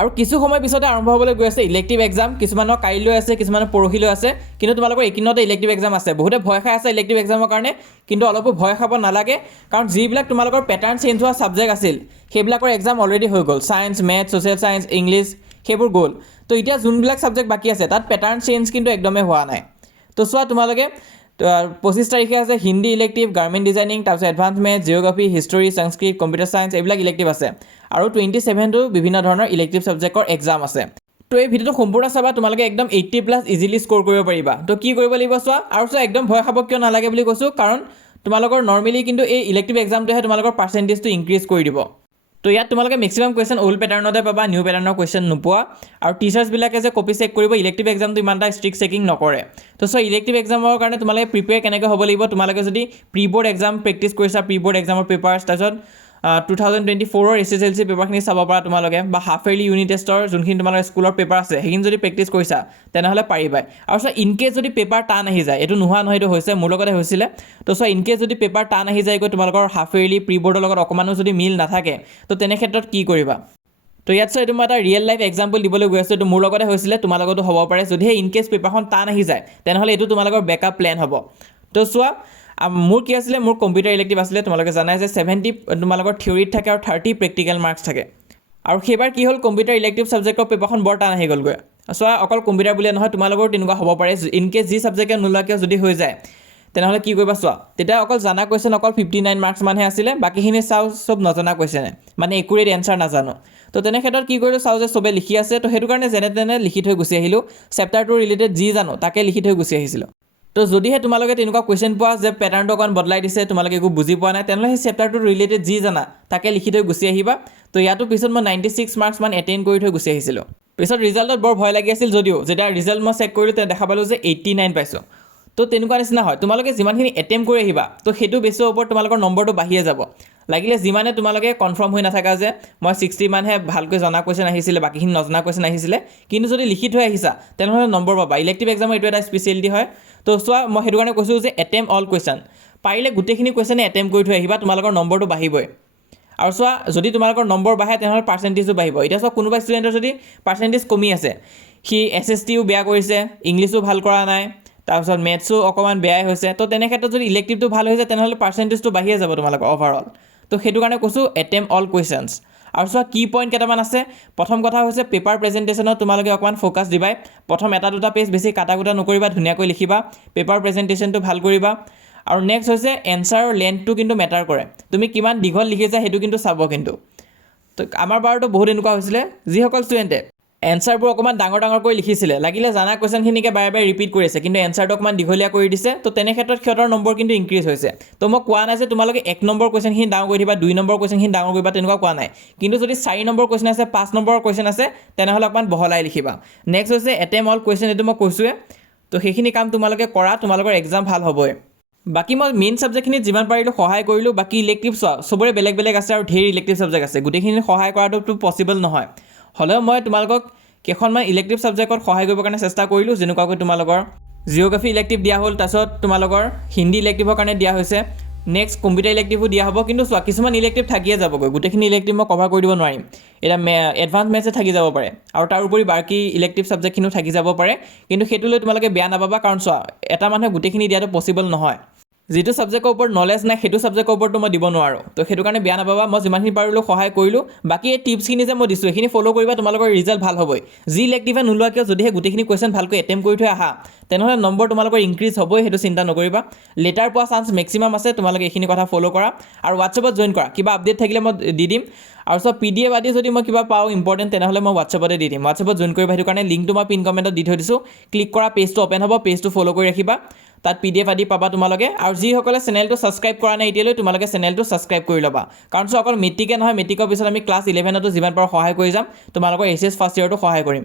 আৰু কিছু সময় পিছতে আৰম্ভ হ'বলৈ গৈ আছে ইলেক্টিভ এক্সাম কিছুমানৰ কাইলৈ আছে কিছুমানৰ পৰহিলৈ আছে কিন্তু তোমালোকৰ এইকিনতে ইলেক্টিভ এক্সাম আছে বহুতে ভয় খাই আছে ইলেক্টিভ এক্সামৰ কাৰণে কিন্তু অলপো ভয় খাব নালাগে কাৰণ যিবিলাক তোমালোকৰ পেটাৰ্ণ চেঞ্জ হোৱা সাবজেক্ট আছিল সেইবিলাকৰ এক্সাম অলৰেডি হৈ গ'ল science maths social science English সেইবোৰ গ'ল তো এতিয়া যোনবিলাক সাবজেক্ট বাকি আছে তাত পেটাৰ্ণ চেঞ্জ কিন্তু একদমেই হোৱা নাই তো চোৱা তোমালোকে 25 তাৰিখে আছে হিন্দী ইলেক্টিভ গাৰ্মেণ্ট ডিজাইনিং তাৰপিছত এডভান্স মেথছ জিঅ'গ্ৰাফি হিষ্টৰী সংস্কৃত কম্পিউটাৰ সায়েন্স এইবিলাক ইলেক্টিভ আছে আৰু 27টো বিভিন্ন ধৰণৰ ইলেক্টিভ সাবজেক্টৰ এক্সাম আছে তো এই ভিডিঅ'টো সম্পূৰ্ণ চাবা তোমালোকে একদম 80+ ইজিলি স্ক'ৰ কৰিব পাৰিবা তো কি কৰিব লাগিব চোৱা আৰু চোৱা একদম ভয় খাব কিয় নালাগে বুলি কৈছোঁ কাৰণ তোমালোকৰ নৰ্মেলি কিন্তু এই ইলেক্টিভ এক্সামটোহে তোমালোকৰ পাৰ্চেণ্টেজটো ইনক্ৰিজ কৰি দিব তো ইয়াত তোমালোকে মেক্সিমাম কুৱেশ্যন ওল্ড পেটাৰ্ণতে পাবা নিউ পেটাৰ্ণৰ কুৱেশ্যন নোপোৱা আৰু টিচাৰ্ছবিলাকে যে কপি চেক কৰিব ইলেক্টিভ এক্সামটো ইমান এটা ষ্ট্ৰিক্ট চেকিং নকৰে তো চোৱা ইলেক্টিভ এক্সামৰ কাৰণে তোমালোকে প্ৰিপেয়াৰ কেনেকৈ হ'ব লাগিব তোমালোকে যদি প্ৰি বৰ্ড এক্সাম প্ৰেক্টিছ কৰিছা প্ৰি বৰ্ড এক্সামৰ পেপাৰ্ছ তাৰপিছত 2024 SSLC পেপাৰখিনি চাব পাৰা তোমালোকে বা হাফ ইয়াৰলি ইউনিট টেষ্টৰ যোনখিনি তোমালোকৰ স্কুলৰ পেপাৰ আছে সেইখিনি যদি প্ৰেক্টিছ কৰিছা তেনেহ'লে পাৰিবাই আৰু চোৱা ইনকেছ যদি পেপাৰ টান আহি যায় এইটো নোহোৱা নহয় এইটো হৈছে মোৰ লগতে হৈছিলে তো চোৱা ইনকেছ যদি পেপাৰ টান আহি যায়গৈ তোমালোকৰ হাফ ইয়াৰলি প্ৰি বৰ্ডৰ লগত অকণমানো যদি মিল নাথাকে তো তেনে ক্ষেত্ৰত কি কৰিবা তো ইয়াত চোৱা এইটো মই এটা ৰিয়েল লাইফ এক্সাম্পল দিবলৈ গৈ আছোঁ এইটো মোৰ লগতে হৈছিলে তোমাৰ লগতো হ'ব পাৰে যদিহে ইনকেছ পেপাৰখন টান আহি যায় তেনেহ'লে এইটো তোমালোকৰ বেকআপ প্লেন হ'ব তো চোৱা মোৰ কি আছিলে মোৰ কম্পিউটাৰ ইলেক্টিভ আছিলে তোমালোকে জানাই যে 70 তোমালোকৰ থিয়ৰিত থাকে আৰু 30 প্ৰেক্টিকেল মাৰ্কছ থাকে আৰু সেইবাৰ কি হ'ল কম্পিউটাৰ ইলেক্টিভ সাবজেক্টৰ পেপাৰখন বৰ টান আহি গ'লগৈ চোৱা অকল কম্পিউটাৰ বুলিয়ে নহয় তোমালোকৰ তেনেকুৱা হ'ব পাৰে ইনকেছ যি সাবজেক্টে নোলোৱাকৈ যদি হৈ যায় তেনেহ'লে কি কৰিবা চোৱা তেতিয়া অকল জানা কুৱেশ্যন অকল 59 মাৰ্কছ মানহে আছিলে বাকীখিনি চাওঁ চব নজনা কুৱেশ্যনে মানে একুৰেট এনচাৰ নাজানো তো তেনে ক্ষেত্ৰত কি কৰিলোঁ চাওঁ যে চবে লিখি আছে তো সেইটো কাৰণে যেনে তেনে লিখি থৈ গুচি আহিলোঁ চেপ্টাৰটোৰ ৰিলেটেড যি জানো তাকে লিখি থৈ গুচি আহিছিলোঁ তো যদিহে তোমালোকে তেনেকুৱা কুৱেশ্যন পোৱা যে পেটাৰ্ণটো অকণ বদলাই দিছে তোমালোকে একো বুজি পোৱা নাই তেনেহ'লে সেই চেপ্টাৰটোৰ ৰিলেটেড যি জানা তাকে লিখি থৈ গুচি আহিবা তো ইয়াতো পিছত মই 96 মাৰ্কছ মান এটেইন কৰি থৈ গুচি আহিছিলোঁ পিছত ৰিজাল্টত বৰ ভয় লাগি আছিল যদিও যেতিয়া ৰিজাল্ট মই চেক কৰিলোঁ তেতিয়া দেখা পালোঁ যে 89 পাইছোঁ তো তেনেকুৱা নিচিনা হয় তোমালোকে যিমানখিনি এটেম্প কৰি আহিবা তো সেইটো বেছৰ ওপৰত তোমালোকৰ নম্বৰটো বাঢ়িয়ে যাব লাগিলে যিমানে তোমালোকে কনফাৰ্ম হৈ নাথাকা যে মই 60 মানহে ভালকৈ জনা কুৱেশ্যন আহিছিলে বাকীখিনি নজনা কুৱেশ্যন আহিছিলে কিন্তু যদি লিখি থৈ আহিছা তেনেহ'লে নম্বৰ পাবা ইলেক্টিভ এক্সামৰ এইটো এটা স্পেচিয়েলিটি হয় তো চোৱা মই সেইটো কাৰণে কৈছোঁ যে এটেম্প অল কুৱেশ্যন পাৰিলে গোটেইখিনি কুৱেশ্যনে এটেম্প কৰি থৈ আহিবা তোমালোকৰ নম্বৰটো বাঢ়িবই আৰু চোৱা যদি তোমালোকৰ নম্বৰ বাঢ়ে তেনেহ'লে পাৰ্চেণ্টেজো বাঢ়িব এতিয়া চোৱা কোনোবা ষ্টুডেণ্টৰ যদি পাৰ্চেণ্টেজ কমি আছে সি SSTও বেয়া কৰিছে ইংলিছো ভাল কৰা নাই তাৰপিছত মেথছো অকণমান বেয়াই হৈছে তো তেনে ক্ষেত্ৰত যদি ইলেক্টিভটো ভাল হৈছে তেনেহ'লে পাৰ্চেণ্টেজটো বাঢ়িয়ে যাব তোমালোকৰ অভাৰঅল তো সেইটো কাৰণে কৈছোঁ এটেম্প অল কুৱেশ্যনছ আৰু চোৱা কি পইণ্ট কেইটামান আছে প্ৰথম কথা হৈছে পেপাৰ প্ৰেজেণ্টেশ্যনত তোমালোকে অকণমান ফ'কাছ দিবাই প্ৰথম এটা দুটা পেজ বেছি কাটা কুটা নকৰিবা ধুনীয়াকৈ লিখিবা পেপাৰ প্ৰেজেণ্টেশ্যনটো ভাল কৰিবা আৰু নেক্সট হৈছে এনচাৰৰ লেন্থটো কিন্তু মেটাৰ কৰে তুমি কিমান দীঘল লিখিছা সেইটো কিন্তু চাব কিন্তু তো আমাৰ বাৰতো বহুত এনেকুৱা হৈছিলে যিসকল ষ্টুডেণ্টে এনচাৰবোৰ অকণমান ডাঙৰ ডাঙৰকৈ লিখিছিলে লাগিলে জানা কুৱেশ্যনখিনিকে বাৰে বাৰে ৰিপিট কৰিছে কিন্তু এনচাৰটো অকণমান দীঘলীয়া কৰি দিছে তো তেনে ক্ষেত্ৰত সিহঁতৰ নম্বৰ কিন্তু ইনক্ৰিজ হৈছে তো মই কোৱা নাই যে তোমালোকে 1 নম্বৰ কুৱেশ্যনখিনি ডাঙৰ কৰি দিবা 2 নম্বৰ কুৱেশ্যনখিনি ডাঙৰ কৰিবা তেনেকুৱা কোৱা নাই কিন্তু যদি 4 নম্বৰ কুৱেশ্যন আছে 5 নম্বৰৰ কুৱেশ্যন আছে তেনেহ'লে অকণমান বহলাই লিখিবা নেক্সট হৈছে এটেম্প অল কুৱেশ্যন এইটো মই কৈছোঁৱে তো সেইখিনি কাম তোমালোকে কৰা তোমালোকৰ এক্সাম ভাল হ'বই বাকী মই মেইন ছাবজেক্টখিনিত যিমান পাৰিলোঁ সহায় কৰিলোঁ বাকী ইলেক্টিভ চোৱা চবৰে বেলেগ বেলেগ আছে আৰু ঢেৰ ইলেক্টিভ ছাবজেক্ট আছে গোটেইখিনি সহায় কৰাটোতো পচিবল নহয় হ'লেও মই তোমালোকক কেইখনমান ইলেক্টিভ ছাবজেক্টত সহায় কৰিবৰ কাৰণে চেষ্টা কৰিলোঁ যেনেকুৱাকৈ তোমালোকৰ জিঅ'গ্ৰাফি ইলেক্টিভ দিয়া হ'ল তাৰপিছত তোমালোকৰ হিন্দী ইলেক্টিভৰ কাৰণে দিয়া হৈছে নেক্সট কম্পিউটাৰ ইলেক্টিভো দিয়া হ'ব কিন্তু চোৱা কিছুমান ইলেক্টিভ থাকিয়ে যাবগৈ গোটেইখিনি ইলেক্টিভ মই কভাৰ কৰি দিব নোৱাৰিম এতিয়া এডভান্স মেথছে থাকি যাব পাৰে আৰু তাৰ উপৰি বাকী ইলেক্টিভ ছাবজেক্টখিনিও থাকি যাব পাৰে কিন্তু সেইটো লৈ তোমালোকে বেয়া নাপাবা কাৰণ চোৱা এটা মানুহে গোটেইখিনি দিয়াটো পচিবল নহয় যিটো ছাবজেক্টৰ ওপৰত নলেজ নাই সেইটো ছাবজেক্টৰ ওপৰতো মই দিব নোৱাৰোঁ তো সেইটো কাৰণে বেয়া নাপাবা মই যিমানখিনি পাৰিলোঁ সহায় কৰিলোঁ বাকী এই টিপছখিনি যে মই দিছোঁ এইখিনি ফ'ল' কৰিবা তোমালোকৰ ৰিজাল্ট ভাল হ'বই যি ইলেক্টিভে নোলোৱাকৈ যদিহে গোটেইখিনি কুৱেশ্যন ভালকৈ এটেম্প কৰি থৈ আহা তেনেহ'লে নম্বৰ তোমালোকৰ ইনক্ৰিজ হ'বই সেইটো চিন্তা নকৰিবা লেটাৰ পোৱা চান্স মেক্সিমাম আছে তোমালোকে এইখিনি কথা ফ'ল' কৰা আৰু হোৱাটছএপত জইন কৰা কিবা আপডেট থাকিলে মই দি দিম আৰু চব PDF আদি যদি মই কিবা পাওঁ ইম্পৰ্টেণ্ট তেনেহ'লে মই হোৱাটছএপতে দি দিম হোৱাটছএপত জইন কৰিবা সেইটো কাৰণে লিংকটো মই পিন কমেণ্টত দি থৈ দিছোঁ ক্লিক কৰা পেজটো অ'পেন হ'ব পেজটো ফ'ল' কৰি ৰাখিবা তাত PDF আদি পাবা তোমালোকে আৰু যিসকলে চেনেলটো ছাবস্ক্ৰাইব কৰা নাই এতিয়ালৈ তোমালোকে চেনেলটো ছাবস্ক্ৰাইব কৰি ল'বা কাৰণ চোৱা অকল মেট্ৰিকে নহয় মেট্ৰিকৰ পিছত আমি ক্লাছ 11তো যিমান পাৰোঁ সহায় কৰি যাম তোমালোকৰ HS ফাৰ্ষ্ট ইয়েৰটো সহায় কৰিম